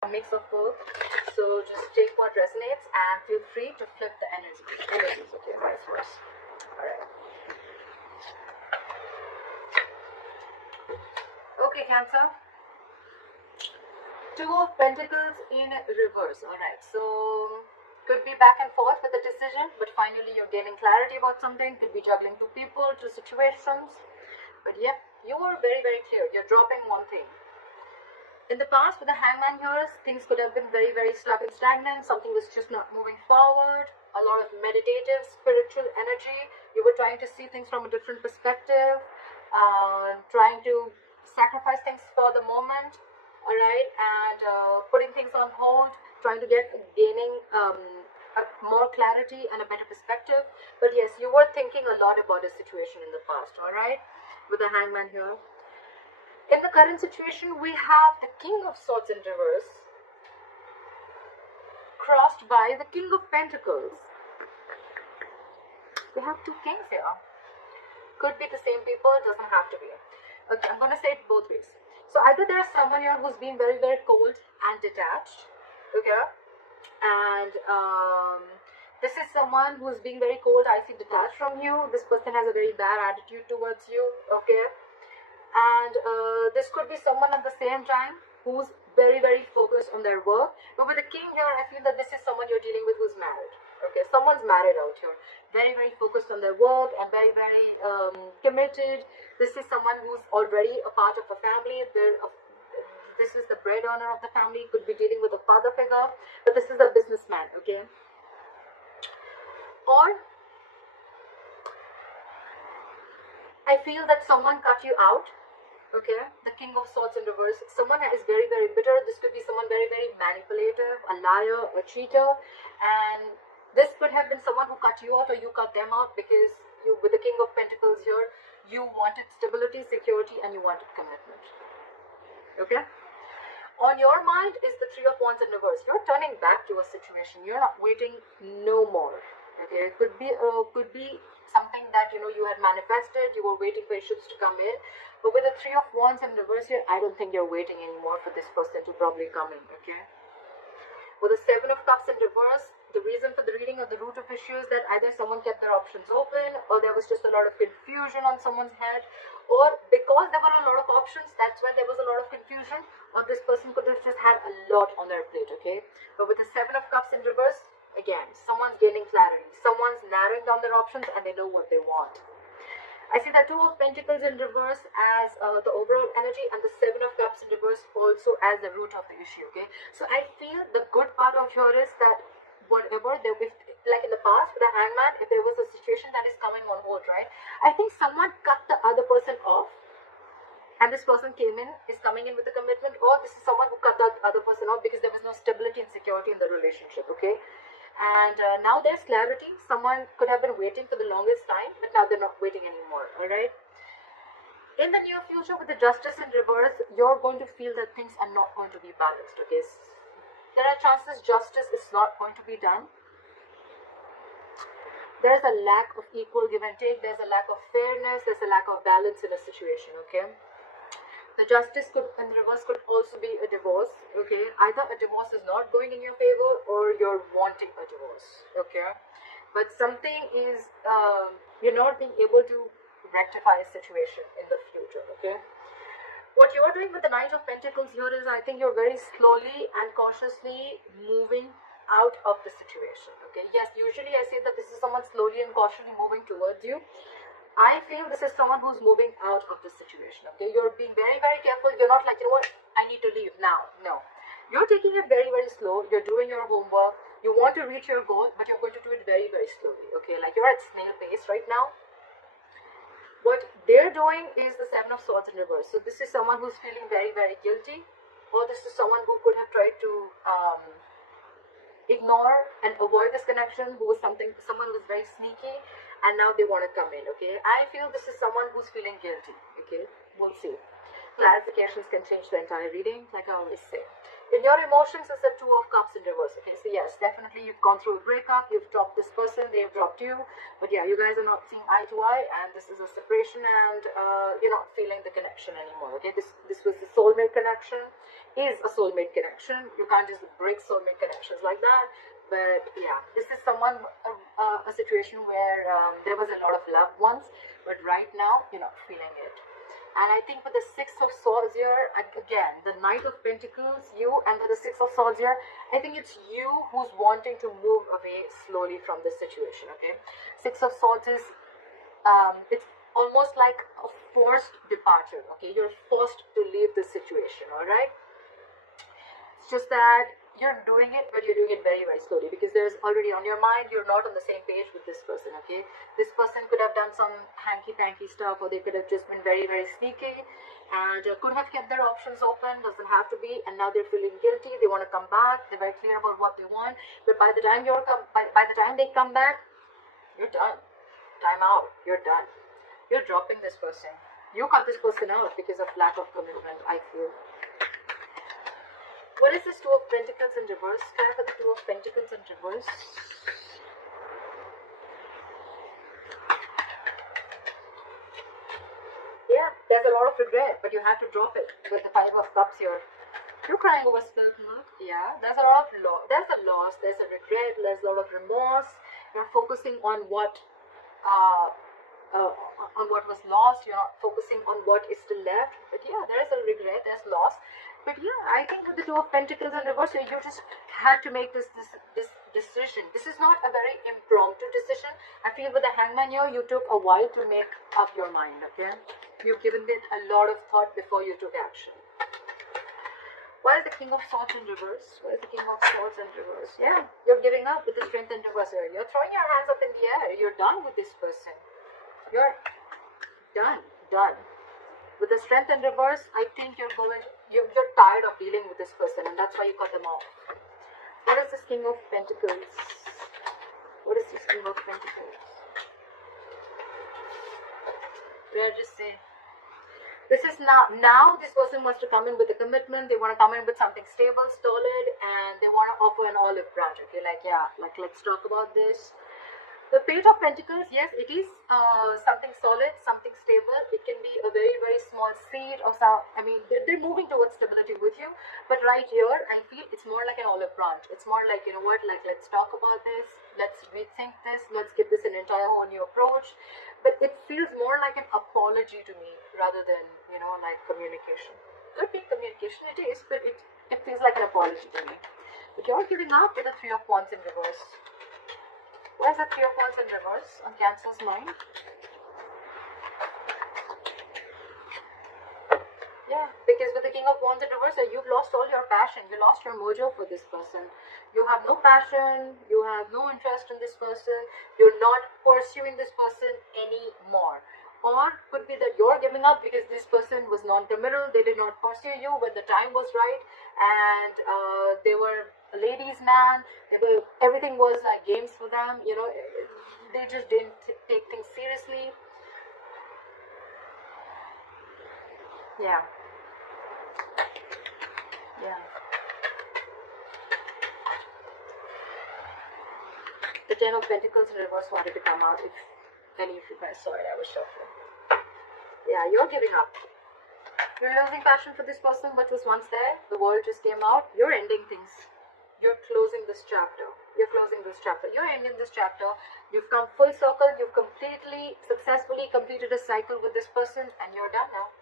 a mix of both. So just take what resonates and feel free to flip the energies, okay, vice versa. Alright. Okay, Cancer. Two of Pentacles in reverse. Alright, so could be back and forth with the decision, but finally you're gaining clarity about something. Could be juggling two people, two situations. But yeah, you were very, very clear. You're dropping one thing. In the past, with the Hangman here, things could have been very, very stuck and stagnant. Something was just not moving forward. A lot of meditative, spiritual energy. You were trying to see things from a different perspective. Trying to sacrifice things for the moment. Alright, and putting things on hold. Trying to gaining more clarity and a better perspective. But yes, you were thinking a lot about the situation in the past. Alright, with the Hangman here. In the current situation, we have the King of Swords in reverse, crossed by the King of Pentacles. We have two kings here. Could be the same people, doesn't have to be. Okay, I'm going to say it both ways. So either there's someone here who's been very, very cold and detached, okay? And this is someone who's being very cold, icy, detached from you. This person has a very bad attitude towards you, okay? And this could be someone at the same time who's very, very focused on their work. But with the king here, I feel that this is someone you're dealing with who's married. Okay, someone's married out here. Very, very focused on their work and very, very committed. This is someone who's already a part of a family. This is the breadwinner of the family. Could be dealing with a father figure. But this is a businessman, okay? Or I feel that someone cut you out. Okay, the King of Swords in reverse. Someone is very, very bitter. This could be someone very, very manipulative, a liar, a cheater. And this could have been someone who cut you out or you cut them out because you, with the King of Pentacles here, you wanted stability, security, and you wanted commitment. Okay? On your mind is the Three of Wands in reverse. You're turning back to a situation. You're not waiting no more. Okay, it could be something that you had manifested. You were waiting for issues to come in, but with the Three of Wands in reverse here, I don't think you're waiting anymore for this person to probably come in. Okay, with the Seven of Cups in reverse, the reason for the reading of the root of issues that either someone kept their options open, or there was just a lot of confusion on someone's head, or because there were a lot of options, that's why there was a lot of confusion, or this person could have just had a lot on their plate. Okay, but with the Seven of Cups in reverse, again, someone's gaining clarity. Someone's narrowing down their options and they know what they want. I see the Two of Pentacles in reverse as the overall energy, and the Seven of Cups in reverse also as the root of the issue. Okay, so I feel the good part of here is that whatever there, if like in the past with the Hangman, if there was a situation that is coming on hold, right? I think someone cut the other person off, and this person is coming in with a commitment, or this is someone who cut the other person off because there was no stability and security in the relationship. Okay. And now there's clarity. Someone could have been waiting for the longest time, but now they're not waiting anymore. Alright. In the near future, with the Justice in reverse, you're going to feel that things are not going to be balanced. Okay. There are chances justice is not going to be done. There's a lack of equal give and take. There's a lack of fairness. There's a lack of balance in a situation. Okay. The Justice in reverse could also be a divorce. Okay, either a divorce is not going in your favor or you're wanting a divorce. Okay, but something is you're not being able to rectify a situation in the future. Okay, what you're doing with the Knight of Pentacles here is, I think you're very slowly and cautiously moving out of the situation. Okay, yes, usually I say that this is someone slowly and cautiously moving towards you. I feel this is someone who's moving out of the situation. Okay, you're being very, very careful. You're not like, what, I need to leave now. No, you're taking it very, very slow. You're doing your homework. You want to reach your goal, but you're going to do it very, very slowly. Okay, like you're at snail pace right now. What they're doing is the Seven of Swords in reverse. So this is someone who's feeling very, very guilty, or this is someone who could have tried to ignore and avoid this connection, who was someone who was very sneaky, and now they want to come in. Okay, I feel this is someone who's feeling guilty. Okay, we'll see. Clarifications can change the entire reading, like I always say. In your emotions is the Two of Cups in reverse. Okay, so yes, definitely you've gone through a breakup, you've dropped this person, they've dropped you, but yeah, you guys are not seeing eye to eye, and this is a separation, and you're not feeling the connection anymore. Okay, this was the soulmate connection, is a soulmate connection. You can't just break soulmate connections like that. But yeah, this is someone, a situation where there was a lot of love once, but right now you're not feeling it. And I think with the Six of Swords here, again, the Knight of Pentacles, you, and with the Six of Swords here, I think it's you who's wanting to move away slowly from this situation, okay? Six of Swords is, it's almost like a forced departure, okay? You're forced to leave this situation, all right? It's just that you're doing it, but you're doing it very, very slowly, because there's already on your mind, you're not on the same page with this person, okay? This person could have done some hanky-panky stuff, or they could have just been very, very sneaky, and could have kept their options open, doesn't have to be, and now they're feeling guilty, they want to come back, they're very clear about what they want, but by the time by the time they come back, you're done. Time out, you're done. You're dropping this person. You cut this person out because of lack of commitment, I feel. What is this Two of Pentacles in reverse? Can I put the Two of Pentacles in reverse? Yeah, there's a lot of regret, but you have to drop it with the Five of Cups here. You're crying over spilled milk. Yeah, there's a lot of there's a loss, there's a regret, there's a lot of remorse. You're focusing on what was lost. You're not focusing on what is still left. But yeah, there is a regret, there's loss. But yeah, I think with the Two of Pentacles in reverse, you just had to make this decision. This is not a very impromptu decision. I feel with the Hangman here, you took a while to make up your mind, okay? You've given it a lot of thought before you took action. Why is the King of Swords in reverse? Why is the King of Swords in reverse? Yeah, you're giving up with the Strength in reverse here. You're throwing your hands up in the air. You're done with this person. You're done. With the Strength in reverse, I think you're tired of dealing with this person, and that's why you cut them off. What is this King of Pentacles? What is this King of Pentacles? Where just say? This is now this person wants to come in with a commitment. They want to come in with something stable, solid, and they want to offer an olive branch. Okay, like yeah, like let's talk about this. The Page of Pentacles, yes, it is something solid, something stable. It can be a very, very small seed of some. I mean, they're moving towards stability with you. But right here, I feel it's more like an olive branch. It's more like, you know what, like let's talk about this. Let's rethink this. Let's give this an entire whole new approach. But it feels more like an apology to me rather than, you know, like communication. Could be communication, it is, but it feels like an apology to me. But you're giving up with the Three of Wands in reverse. Why is the Three of Wands in reverse on Cancer's mind? Yeah, because with the King of Wands in reverse, you've lost all your passion. You lost your mojo for this person. You have no passion. You have no interest in this person. You're not pursuing this person anymore. Or could be that you're giving up because this person was non-committal. They did not pursue you when the time was right, and they were a ladies' man. Everything was like games for them. You know, they just didn't take things seriously. Yeah. The Ten of Pentacles in reverse wanted to come out. If any of you guys saw it, I was shuffling. Yeah, you're giving up. You're losing passion for this person, what was once there. The world just came out. You're ending things. You're closing this chapter. You're ending this chapter. You've come full circle. You've completely, successfully completed a cycle with this person, and you're done now.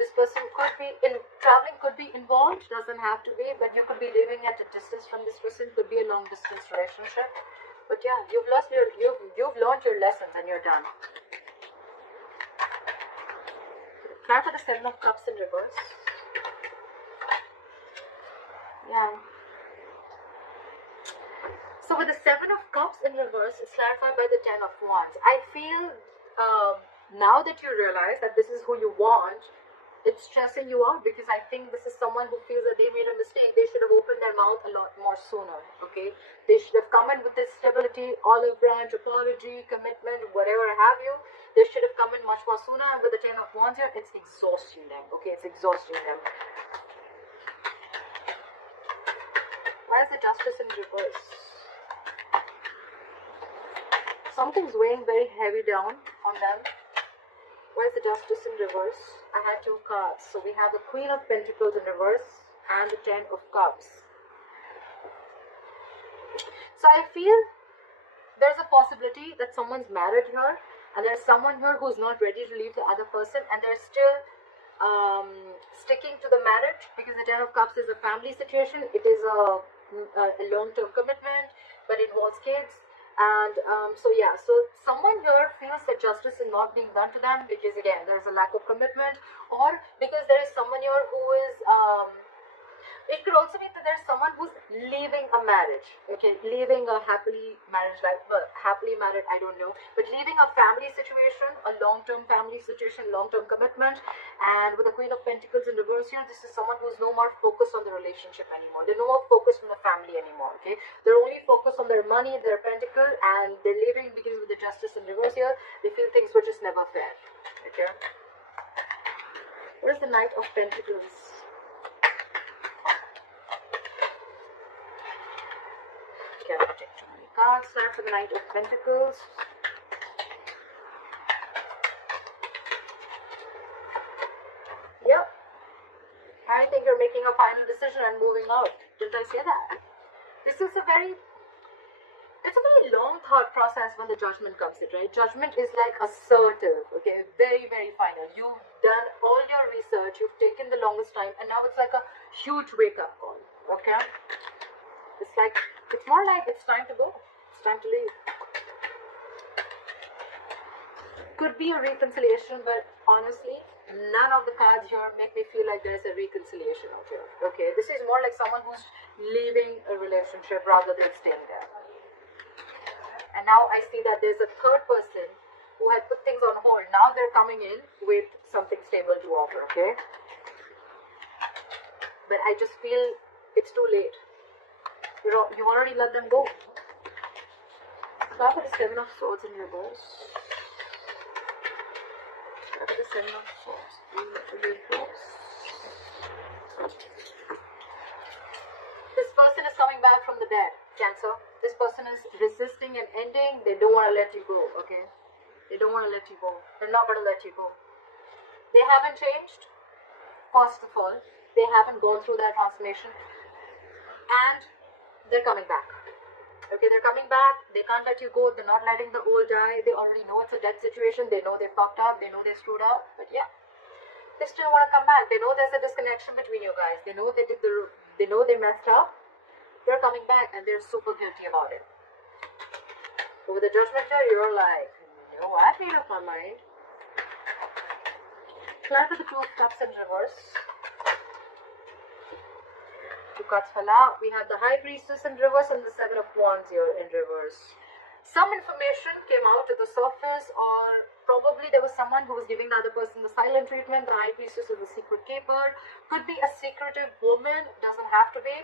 This person could be traveling, could be involved, doesn't have to be, but you could be living at a distance from this person, could be a long distance relationship. But yeah, you've learned your lessons, and you're done. Try for the Seven of Cups in reverse. Yeah. So with the Seven of Cups in reverse, it's clarified by the Ten of Wands. I feel now that you realize that this is who you want, it's stressing you out, because I think this is someone who feels that they made a mistake. They should have opened their mouth a lot more sooner, okay? They should have come in with this stability, olive branch, apology, commitment, whatever have you. They should have come in much more sooner, and with the Ten of Wands here, it's exhausting them, okay? It's exhausting them. Why is the Justice in reverse? Something's weighing very heavy down on them. Why is the Justice in reverse? I had two cards. So we have the Queen of Pentacles in reverse and the Ten of Cups. So I feel there's a possibility that someone's married here, and there's someone here who's not ready to leave the other person, and they're still sticking to the marriage, because the Ten of Cups is a family situation. It is a long-term commitment, but it involves kids. And so yeah, so someone here feels that justice is not being done to them, because again there's a lack of commitment, or because there is someone here who is it could also be that there's someone who's leaving a marriage, okay, leaving a happily marriage life, well, happily married, I don't know, but leaving a family situation, a long-term family situation, long-term commitment. And with the Queen of Pentacles in reverse here, this is someone who's no more focused on the relationship anymore. They're no more focused on the family anymore, okay. They're only focused on their money, their pentacle, and they're leaving because with the Justice in reverse here, they feel things were just never fair, okay. What is the Knight of Pentacles? Okay, I'm going to take too many cards now for the Knight of Pentacles. Yep. I think you're making a final decision and moving out. Didn't I say that? This is a very long thought process when the Judgment comes in, right? Judgment is like assertive, okay? Very, very final. You've done all your research, you've taken the longest time, and now it's like a huge wake-up call, okay? It's more like it's time to go. It's time to leave. Could be a reconciliation, but honestly, none of the cards here make me feel like there's a reconciliation out here. Okay, this is more like someone who's leaving a relationship rather than staying there. And now I see that there's a third person who had put things on hold. Now they're coming in with something stable to offer, okay? But I just feel it's too late. You already let them go. Start with the Seven of Swords in reverse. Start with the Seven of Swords in reverse. This person is coming back from the dead, Cancer. This person is resisting an ending. They don't want to let you go, okay? They don't want to let you go. They're not going to let you go. They haven't changed, first of all. They haven't gone through that transformation. And they're coming back. Okay, they're coming back. They can't let you go. They're not letting the old die. They already know it's a dead situation. They know they fucked up. They know they screwed up. But yeah, they still want to come back. They know there's a disconnection between you guys. They know they messed up. They're coming back and they're super guilty about it. But with the Judgment here, you're like, no, I made up my mind. Clear to the Two of Cups in reverse. Two cards fell out. We had the High Priestess in reverse and the Seven of Wands here in reverse. Some information came out to the surface, or probably there was someone who was giving the other person the silent treatment. The High Priestess is a secret keeper. Could be a secretive woman, doesn't have to be.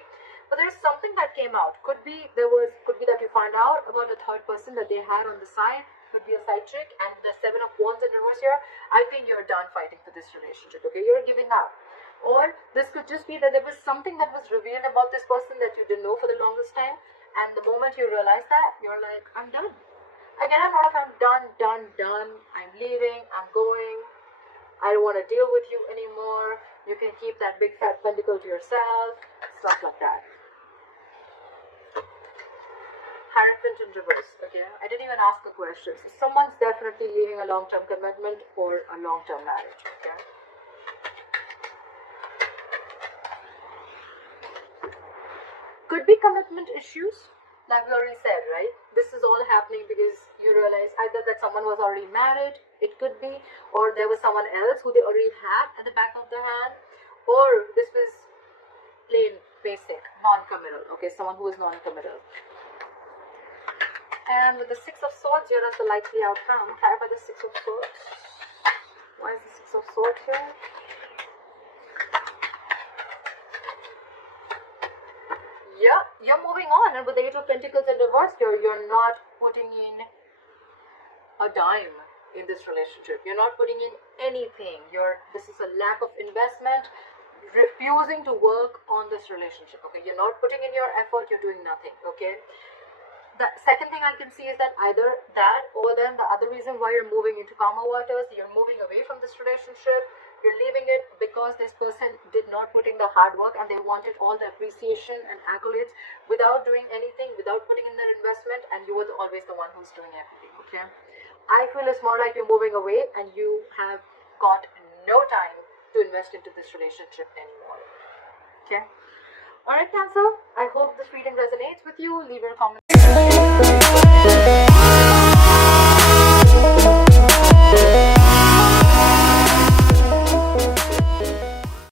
But there's something that came out. Could be that you find out about the third person that they had on the side. Could be a side chick. And the Seven of Wands in reverse here, I think you're done fighting for this relationship, okay? You're giving up. Or this could just be that there was something that was revealed about this person that you didn't know for the longest time, and the moment you realize that, you're like, I'm done. Again, I'm not like I'm done. I'm leaving, I'm going. I don't want to deal with you anymore. You can keep that big fat pentacle to yourself. Stuff like that. Hierophant in reverse, okay? I didn't even ask the question. So someone's definitely leaving a long-term commitment or a long-term marriage, okay? Could be commitment issues, like we already said, right? This is all happening because you realize either that someone was already married, it could be, or there was someone else who they already had at the back of their hand, or this was plain, basic, non-committal, okay? Someone who is non-committal. And with the Six of Swords here as the likely outcome, clarify the Six of Swords. Why is the Six of Swords here? Yeah, you're moving on, and with the Eight of Pentacles in reverse here, you're not putting in a dime in this relationship. You're not putting in anything. This is a lack of investment. refusing to work on this relationship. Okay, you're not putting in your effort, you're doing nothing. Okay, the second thing I can see is that either that, or then the other reason why you're moving into calmer waters, you're moving away from this relationship, you're leaving it because this person did not put in the hard work and they wanted all the appreciation and accolades without doing anything, without putting in their investment, and you were always the one who's doing everything. Okay, I feel it's more like you're moving away and you have got no time to invest into this relationship anymore. Okay. Alright, Cancer, I hope this reading resonates with you. Leave your comments.